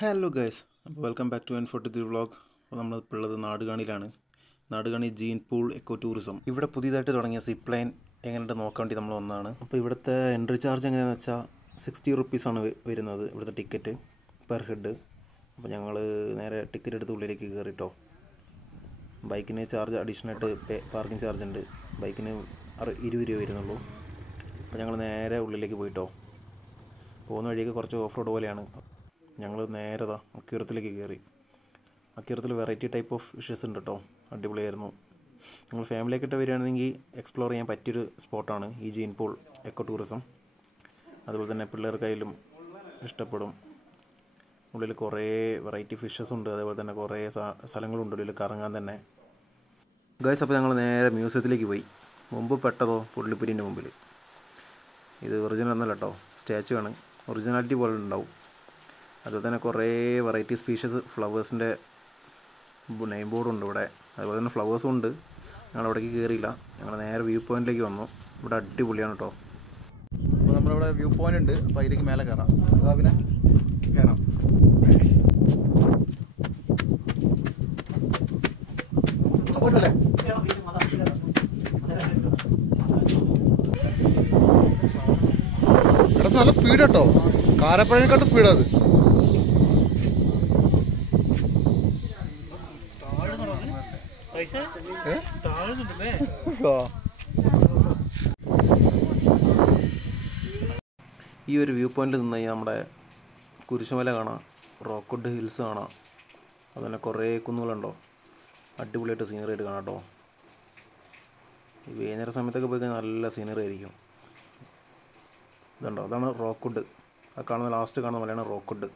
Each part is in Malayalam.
ഹലോ ഗൈസ്, അപ്പോൾ welcome back to N43 vlog. അപ്പോൾ നമ്മളിപ്പോൾ ഉള്ളത് നാടുകാണിയിലാണ്. Nadukani gene pool eco tourism. ഇവിടെ പുതിയതായിട്ട് തുടങ്ങിയ സിപ്പ് ലൈൻ എങ്ങനെയുണ്ട് നോക്കാൻ വേണ്ടി നമ്മൾ വന്നതാണ്. അപ്പോൾ ഇവിടുത്തെ എൻട്രി ചാർജ് എങ്ങനെയാണെന്ന് വെച്ചാൽ 60 റുപ്പീസാണ് വരുന്നത് ഇവിടുത്തെ ടിക്കറ്റ് പെർ ഹെഡ്. അപ്പോൾ ഞങ്ങൾ നേരെ ടിക്കറ്റ് എടുത്ത് ഉള്ളിലേക്ക് കയറിട്ടോ. ബൈക്കിന് ചാർജ് അഡീഷണലായിട്ട് പാർക്കിംഗ് ചാർജ് ഉണ്ട്. ബൈക്കിന് 20 രൂപ വരുന്നുള്ളൂ. അപ്പോൾ ഞങ്ങൾ നേരെ ഉള്ളിലേക്ക് പോയിട്ടോ. പോകുന്ന വഴിയൊക്കെ കുറച്ച് ഓഫ് റോഡ് പോലെയാണ്. ഞങ്ങൾ നേരെ അക്യൂറത്തിലേക്ക് കയറി. അക്യൂറത്തിൽ വെറൈറ്റി ടൈപ്പ് ഓഫ് ഫിഷസ് ഉണ്ട് കേട്ടോ, അടിപൊളിയായിരുന്നു. നിങ്ങൾ ഫാമിലിയൊക്കെ വരികയാണെങ്കിൽ എക്സ്പ്ലോർ ചെയ്യാൻ പറ്റിയൊരു സ്പോട്ടാണ് ഈ ജീൻ പൂൾ എക്കോ ടൂറിസം. അതുപോലെ തന്നെ പിള്ളേർക്കായാലും ഇഷ്ടപ്പെടും. ഉള്ളിൽ കുറേ വെറൈറ്റി ഫിഷസ് ഉണ്ട്, അതേപോലെ തന്നെ കുറേ സ്ഥലങ്ങളുണ്ട് ഉള്ളിൽ കറങ്ങാൻ തന്നെ. ഗൈസ്, അപ്പോൾ ഞങ്ങൾ നേരെ മ്യൂസിയത്തിലേക്ക് പോയി. മുമ്പ് പെട്ടതോ പുള്ളിപ്പുരിൻ്റെ മുമ്പിൽ. ഇത് ഒറിജിനൽ ഒന്നല്ല കേട്ടോ, സ്റ്റാച്ചു ആണ്. ഒറിജിനാലിറ്റി പോലെ ഉണ്ടാവും. അതുപോലെ തന്നെ കുറേ വെറൈറ്റി സ്പീഷ്യസ് ഫ്ലവേഴ്സിൻ്റെ നെയിം ബോർഡുണ്ട് ഇവിടെ. അതുപോലെ തന്നെ ഫ്ലവേഴ്സും ഉണ്ട്. ഞങ്ങൾ അവിടേക്ക് കയറിയില്ല, ഞങ്ങൾ നേരെ വ്യൂ പോയിൻറ്റിലേക്ക് വന്നു. ഇവിടെ അടിപൊളിയാണ് കേട്ടോ. അപ്പോൾ നമ്മളിവിടെ വ്യൂ പോയിൻ്റ് ഉണ്ട്, അപ്പോൾ അതിലേക്ക് മേലെ കയറാം. അതാ പിന്നെ കയറാം. സപ്പോർട്ടല്ലേ? ഇവിടെ നല്ല സ്പീഡ് കേട്ടോ, കാരപ്പഴേക്കാട്ട് സ്പീഡാണ്. ഈ ഒരു വ്യൂ പോയിന്റിൽ നിന്ന് കഴിഞ്ഞാൽ നമ്മുടെ കുരിശുമല കാണാം, റോക്ക്വുഡ് ഹിൽസ് കാണാം. അതുപോലെ കുറേ കുന്നുകളുണ്ടോ, അടിപൊളിയായിട്ട് സീനറി ആയിട്ട് കാണാം കേട്ടോ. ഈ വൈകുന്നേര സമയത്തൊക്കെ പോയി കഴിഞ്ഞാൽ നല്ല സീനറി ആയിരിക്കും. ഇതുണ്ടോ, അതാണ് റോക്ക്വുഡ്. ആ കാണുന്ന ലാസ്റ്റ് കാണുന്ന മലയാണ് റോക്ക്വുഡ്.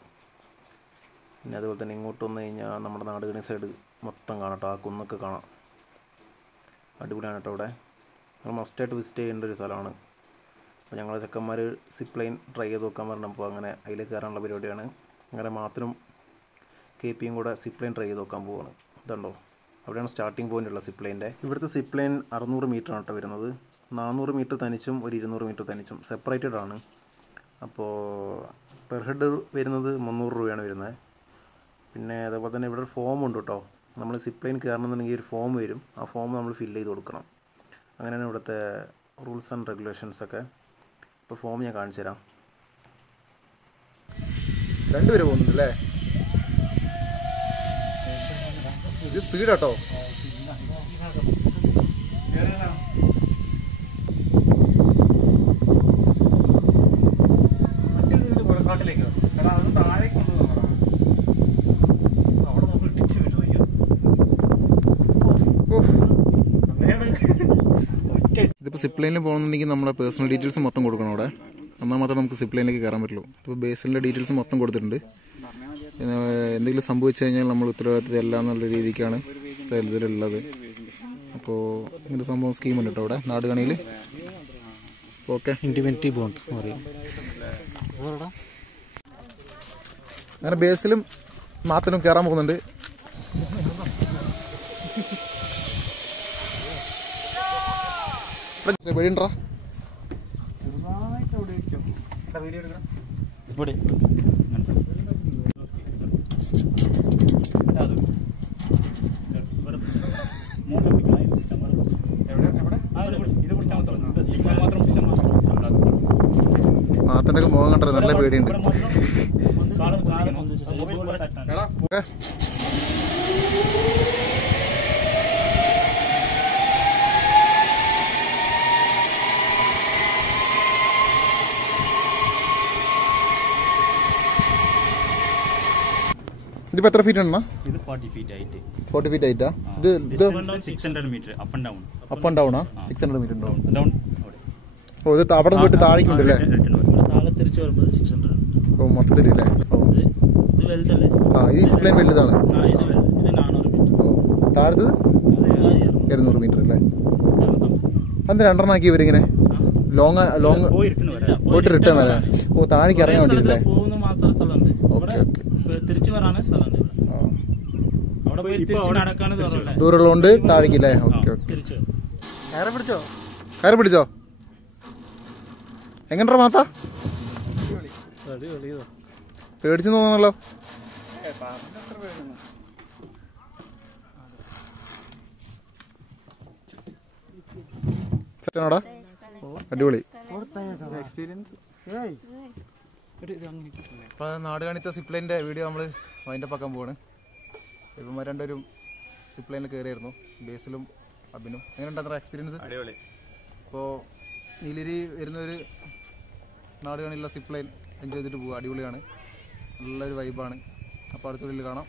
പിന്നെ അതുപോലെ തന്നെ ഇങ്ങോട്ട് വന്നു കഴിഞ്ഞാൽ നമ്മുടെ നാടുകാണി സൈഡ് മൊത്തം കാണാം കേട്ടോ. ആ കുന്നൊക്കെ കാണാം, അടിപൊളിയാണ് കേട്ടോ. ഇവിടെ നമ്മൾ മസ്റ്റായിട്ട് വിസിറ്റ് ചെയ്യേണ്ട ഒരു സ്ഥലമാണ്. അപ്പോൾ ഞങ്ങൾ ചെക്കന്മാർ സിപ്പ് ലൈൻ ട്രൈ ചെയ്ത് നോക്കാൻ പറഞ്ഞപ്പോൾ അങ്ങനെ അതിലേക്ക് കയറാനുള്ള പരിപാടിയാണ്. അങ്ങനെ മാത്രം KPയും കൂടെ സിപ്പ് ലൈൻ ട്രൈ ചെയ്ത് നോക്കാൻ പോവുകയാണ്. ഇതുണ്ടോ, അവിടെയാണ് സ്റ്റാർട്ടിങ് പോയിൻ്റ് ഉള്ളത് സിപ്പ് ലൈൻ്റെ. ഇവിടുത്തെ സിപ്പ് ലൈൻ 600 മീറ്ററാണ് കേട്ടോ വരുന്നത്. 400 മീറ്റർ തനിച്ചും ഒരു 200 മീറ്റർ തനിച്ചും സെപ്പറേറ്റഡ് ആണ്. അപ്പോൾ പെർ ഹെഡ് വരുന്നത് 300 രൂപയാണ് വരുന്നത്. പിന്നെ അതേപോലെ തന്നെ ഇവിടെ ഒരു ഫോം ഉണ്ട് കേട്ടോ. നമ്മൾ സിപ്പ് ലൈൻ കയറണമെന്നുണ്ടെങ്കിൽ ഒരു ഫോം വരും. ആ ഫോം നമ്മൾ ഫില്ല് ചെയ്ത് കൊടുക്കണം. അങ്ങനെയാണ് ഇവിടുത്തെ റൂൾസ് ആൻഡ് റെഗുലേഷൻസൊക്കെ. ഇപ്പോൾ ഫോം ഞാൻ കാണിച്ചു തരാം. 2 പേര് പോകുന്നുണ്ടല്ലേ? ഇത് സ്പീഡ് കേട്ടോ. ഇതിപ്പോൾ സിപ്പ് ലൈനിൽ പോകണമെന്നുണ്ടെങ്കിൽ നമ്മുടെ പേഴ്സണൽ ഡീറ്റെയിൽസ് മൊത്തം കൊടുക്കണം അവിടെ. എന്നാൽ മാത്രമേ നമുക്ക് സിപ്പ് ലൈനിലേക്ക് കയറാൻ പറ്റുള്ളൂ. ഇപ്പോൾ ബേസിൻ്റെ ഡീറ്റെയിൽസ് മൊത്തം കൊടുത്തിട്ടുണ്ട്. എന്തെങ്കിലും സംഭവിച്ചു കഴിഞ്ഞാൽ നമ്മൾ ഉത്തരവാദിത്തം അല്ല എന്നുള്ള രീതിക്കാണ് ഇതിലുള്ളത്. അപ്പോൾ ഇങ്ങനത്തെ സംഭവം സ്കീമുണ്ട് കേട്ടോ അവിടെ നാടുകാണിയിൽ. ഓക്കെ, ഇൻറ്റിമേറ്റ് ബോണ്ട് എന്ന് പറയും. അങ്ങനെ ബേസിലും മാത്രം കയറാൻ പോകുന്നുണ്ട്. പേടിയുണ്ടോ? മാത്രമൊക്കെ മുഖം കണ്ടത് നല്ല പേടിയുണ്ട്. ഇതിപ്പോ എത്ര ഫീറ്റ് ആണ്? ഇത് 40 ഫീറ്റ് ആയിട്ട്. 40 ഫീറ്റ് ആയിട്ടാ? ഇത് 600 metre up and down. Up and down 600 metre ഉണ്ടാവും. ഡൗൺ. ഓ, ഇത് അവിടെ പോയിട്ട് താഴേക്കുണ്ടല്ലേ? താഴെ തിരിച്ചു വരുമ്പോൾ 600 ആണ്. ഓ, മൊത്തത്തിലല്ലേ? ഇത് വലുതല്ലേ? ആ, ഈ സിപ്പ് ലൈൻ വലുതാണ്. ഇത് 400 മീറ്റർ. താഴത്ത് 200 മീറ്റർ അല്ലേ? അത് രണ്ടെണ്ണാക്കി ഇവരിങ്ങനെ ലോങ് പോയിട്ട് റിട്ടേൺ വരാൻ. ഓ, താഴേക്ക് ഇറങ്ങാൻ വേണ്ടിയില്ലേ? Okay okay. തിരിച്ചു വരാനേ സ്ഥലമുണ്ട്. ദൂരമുള്ളതുകൊണ്ട് താഴേക്കില്ലേ? Okay okay. കയറി പിടിച്ചോ? എങ്ങനെയാ മാത്ത? പേടിച്ചു തോന്നണല്ലോ. സെറ്റാണോടാ? അടിപൊളി. അപ്പോൾ നാടുകാണിത്തെ സിപ്ലൈൻ്റെ വീഡിയോ നമ്മൾ അതിൻ്റെ പക്കം പോവാണ്. ഇവന്മാർ രണ്ടുപേരും സിപ്ലൈനിൽ കയറിയായിരുന്നു, ബേസിലും അബിനും. എങ്ങനെയുണ്ട് അത്ര എക്സ്പീരിയൻസ്? അടിപൊളി. ഇപ്പോൾ നീലിരി വരുന്നൊരു നാടുകാണിയുള്ള സിപ്ലൈൻ എൻജോയ് ചെയ്തിട്ട് പോവുക. അടിപൊളിയാണ്, നല്ലൊരു വൈബാണ്. അപ്പോൾ അടുത്ത വീഡിയോയിൽ കാണാം.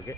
ഓക്കെ.